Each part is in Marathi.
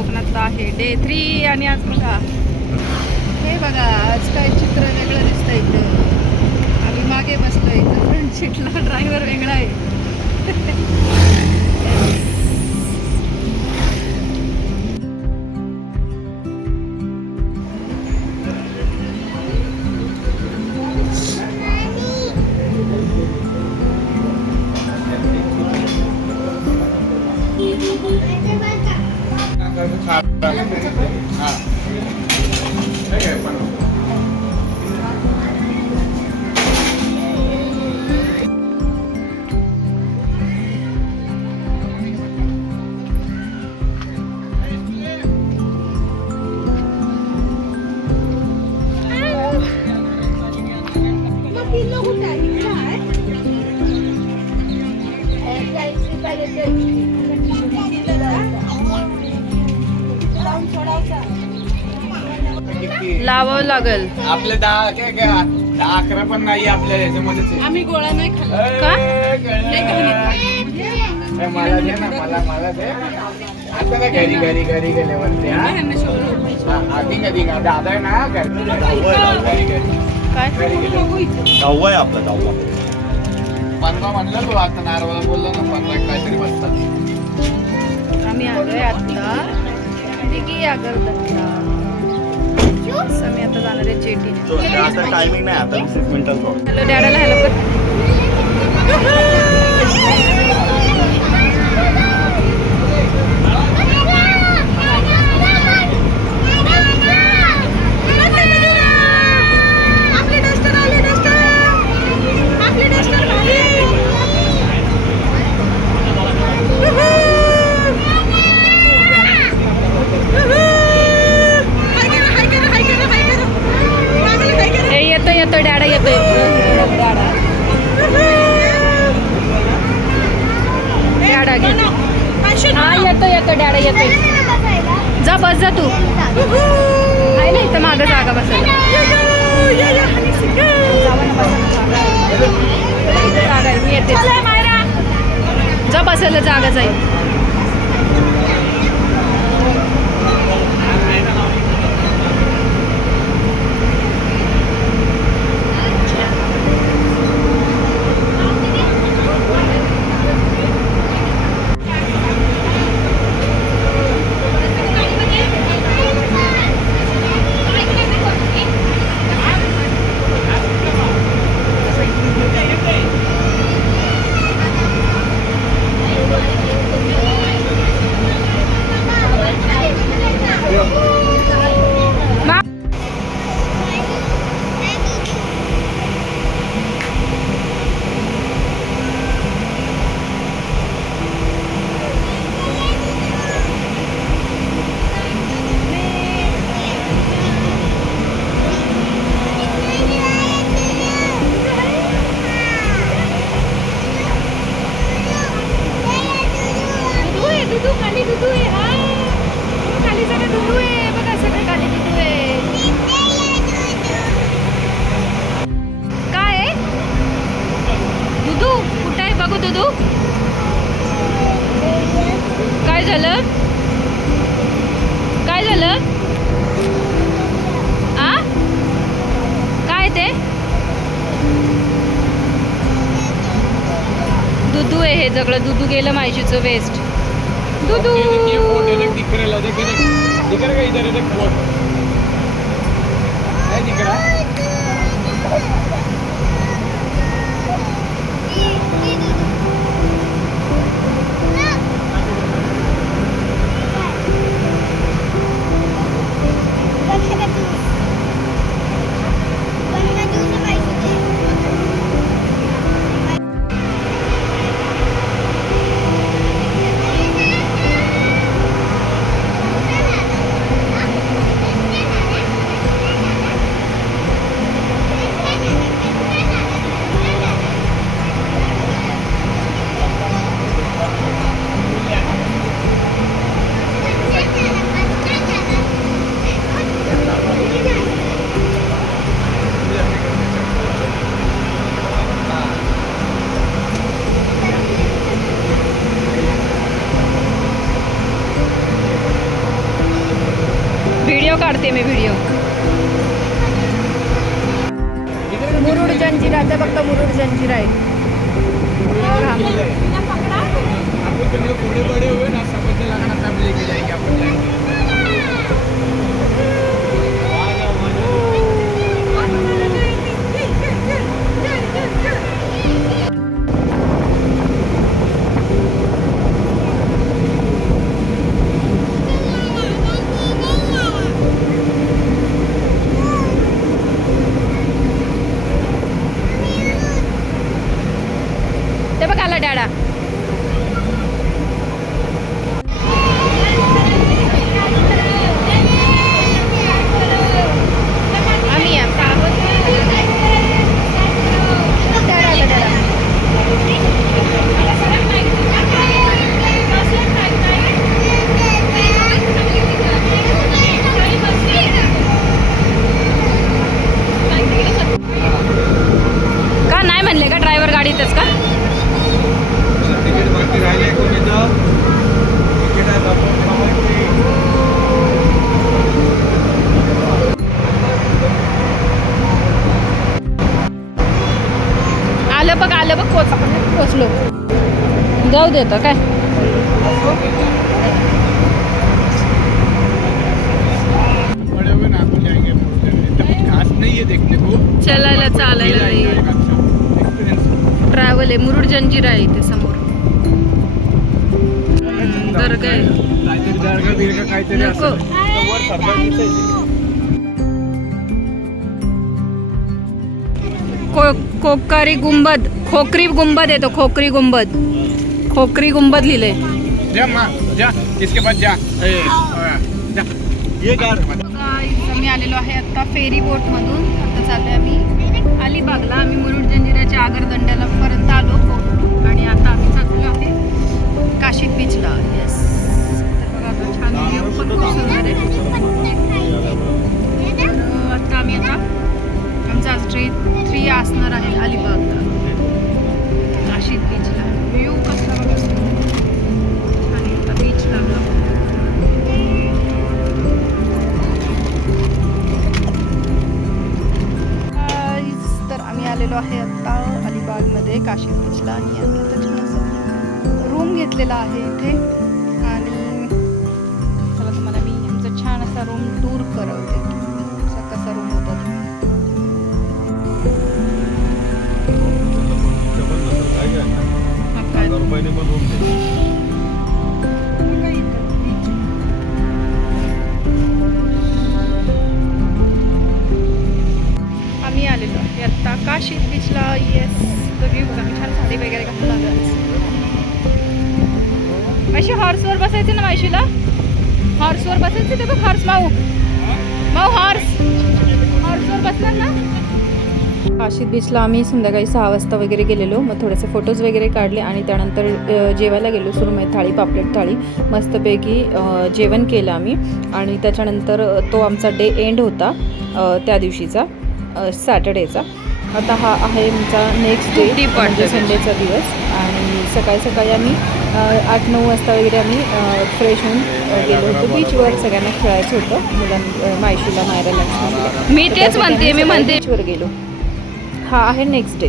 कोकणात आहे डे 3 आणि आज बघा हे बघा आज काय चित्र वेगळं दिसतंय इथं. आम्ही मागे बसलोय इथं फ्रंट सीटला, ड्रायव्हर वेगळा आहे. लावावं लागल. आपले 10-11 पण नाही आपल्या ह्याच्यामध्ये. आम्ही गोळा नाही खाल्ला मला दे ना, मला दे आता ना. घरी गेल्यावरती दादा आहे ना घरी दहावा आहे आपला 10वा. 15 म्हणलं तू आता नारवाला बोललो ना 15 काहीतरी बसतात. आम्ही आलोय आता दिघी आगरदत्ता. मी आता जाणार आहे जेटी. आता टायमिंग नाही, आता 20 मिनिटाचा. हॅलो डॅडाला हॅलो कर. येतोय डॅडा येतोय. डॅडा घेतो. हा येतो डॅडा येतोय. जा बस जा तू. आहे ना इथं मागं जागा बसायला. जागा आहे, मी येते. जा बसायला जागा जाईल. काय झालं आ काय ते दुधू आहे. हे सगळं दुधू गेलं माहिशीचं वेस्ट. दुधू व्हिडिओ काढते मी व्हिडिओ. मुरुड जंजिराचा फक्त मुरुड जंजिरा आहे. थोड़े बड़े हुए ना समझने लगना तब लेके जाएंगे अपन ते बघ आला डॅडा. आम्ही आता आहोत. डॅडा आला डॅडा. का नाही म्हणले का ड्रायव्हर गाडीतच का? तिकीट बाकी राहिले कोणी तर तिकीट आहे आलं बघ पोचलो. जाऊ देतो काय. बड़े हुए ना अपन जाएंगे इतना कुछ खास नहीं है देखने को चालायला चालायला नाही. एक्सपीरियंस ट्रॅव्हल आहे. मुरुड जंजिरा आहे इथे समोर. दर्गा आहे. काहीतरी दर्गा बिर्गा काहीतरी नको. असं वर सरदार खोकरी गुंबद. खोकरी गुंबद आहे तो. खोकरी गुंबद लिहिलंय. जा माँ जा इसके बाद जा जा ये गाड आम्ही आलेलो आहे आता फेरी बोट मधून. आता चाललोय आम्ही अलिबागला. आम्ही मुरुड जंजिराच्या आगरदंड्याला पर्यंत आलो आणि आता आम्ही चाललो आहे काशीद बीचला. येस. तर बघा आता छान व्ह्यू पण खूप सुंदर आहे. तर आता आम्ही आमचा आज ट्रेन 3 असणार आहे अलिबागला काशीद बीचला. व्ह्यू कसला बघा आणि आता बीच लागला. तर आम्ही आलेलो आहे आत्ता अलिबागमध्ये काशीद बीचला आणि आम्ही आता छानसा रूम घेतलेला आहे इथे. आणि चला तुम्हाला मी आमचा छान असा रूम टूर करवते. कसा रूम होता तो. रुपयाने पण रूम आम्ही आलेलो आहे आत्ता काशीद बीचला. येस. तर व्ह्यू बघा. मी छान साडी वगैरे घालून आलो. मावशी हॉर्सवर बसायचं ना. मावशीला हॉर्सवर बसायचं. ते बघ हॉर्स. माऊ हॉर्सवर बसणार ना. काशीद बीचला आम्ही संध्याकाळी 6 वाजता वगैरे गेलेलो. मग थोडेसे फोटोज वगैरे काढले आणि त्यानंतर जेवायला गेलो. सुरमई थाळी, पापलेट थाळी मस्तपैकी जेवण केलं आम्ही. आणि त्याच्यानंतर तो आमचा डे एंड होता त्या दिवशीचा, सॅटर्डेचा. आता हा आहे आमचा नेक्स्ट डे म्हणजे संडेचा दिवस. आणि सकाळी आम्ही 8-9 वाजता वगैरे आम्ही फ्रेश होऊन गेलो होतो बीचवर. सगळ्यांना खेळायचं होतं. मायशीला मायरा लक्ष्मी. मी तेच म्हणते बीचवर गेलो. हा आहे नेक्स्ट डे.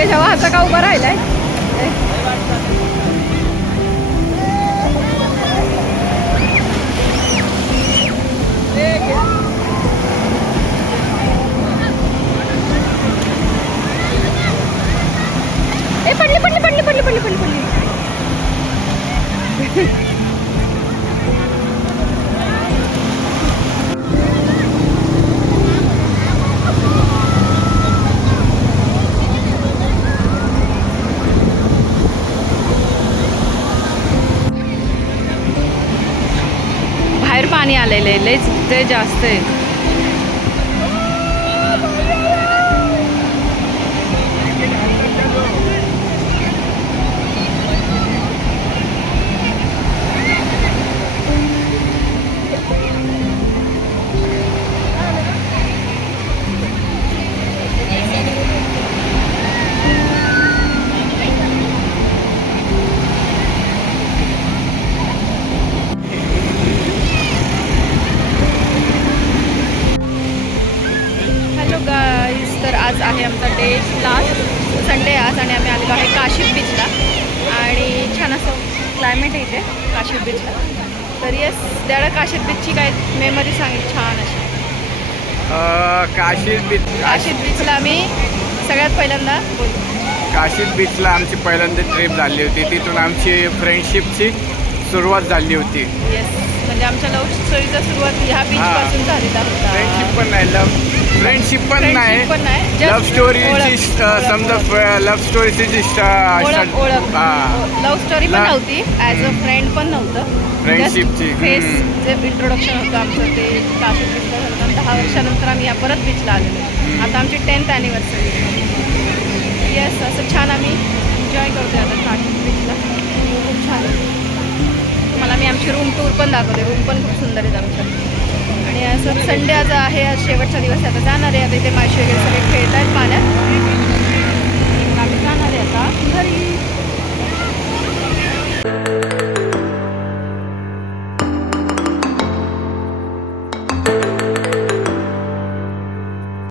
गंगेच्या वाहता का उभा राहिलाय. ए पडली पडली पडली पडली पडली पडली पडली. बाहेर पाणी आलेलं आहे, लयच ते जास्त आहे. हॅलो गाईज, तर आज आहे आमचा डे लास्ट संडे आज आणि आम्ही आलेलो आहे काशीद बीचला आणि छान असं क्लायमेट आहे इथे काशीद बीचला. तर येस त्याला काशीद बीचची काय मेमरी सांगितली छान अशी. काशीद बीचला आम्ही सगळ्यात पहिल्यांदा काशीद बीचला आमची पहिल्यांदा ट्रिप झाली होती. तिथून आमची फ्रेंडशिपची सुरुवात झाली होती. येस म्हणजे आमच्या लव्ह स्टोरीचा सुरुवात ह्या बीच पासून झालेला होता. फ्रेंडशिप पण नाही, फ्रेंडशिप पण नाही, लव्ह Just स्टोरीची ओळख. समजा लव्ह स्टोरीची ओळख लव्ह स्टोरी पण नव्हती, ॲज अ फ्रेंड पण नव्हतं. फ्रेंडशिपची फेस जे इंट्रोडक्शन होतं आमचं ते काशीद बीचला झालं. 10 वर्षानंतर आम्ही या परत बीचला आलेलो. आता आमची 10th ॲनिव्हर्सरी. येस असं छान आम्ही एन्जॉय करतो आता काशीद बीचला. खूप छान आहे. मला मी आमची रूम टूर पण दाखवते. रूम पण खूप सुंदर आहेत आमच्या. आणि असं संडे आज आहे, आज शेवटचा दिवस आहे. आता जाणार आहे. आता इथे माशी वगैरे सगळे खेळत आहेत पाण्यात.